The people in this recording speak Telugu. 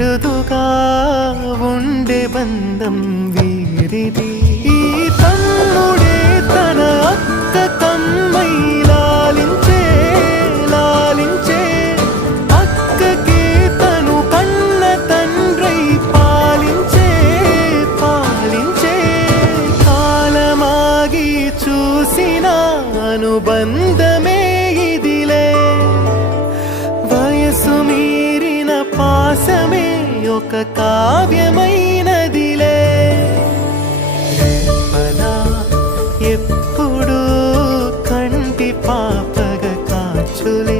అరుదుగా ఉండే బంధం వీరిది. ఈ తమ్ముడే తన అక్క కమ్మై లాలించే లాలించే, అక్కకే తను కన్న తండ్రై పాలించే పాలించే. కాలమాగి చూసిన అనుబంధమే ఇదిలే, వయసు మీరిన పాసమే ఒక కావ్యమైనదిలే. రేపలా ఎప్పుడు కంటి పాపగ కాచులే.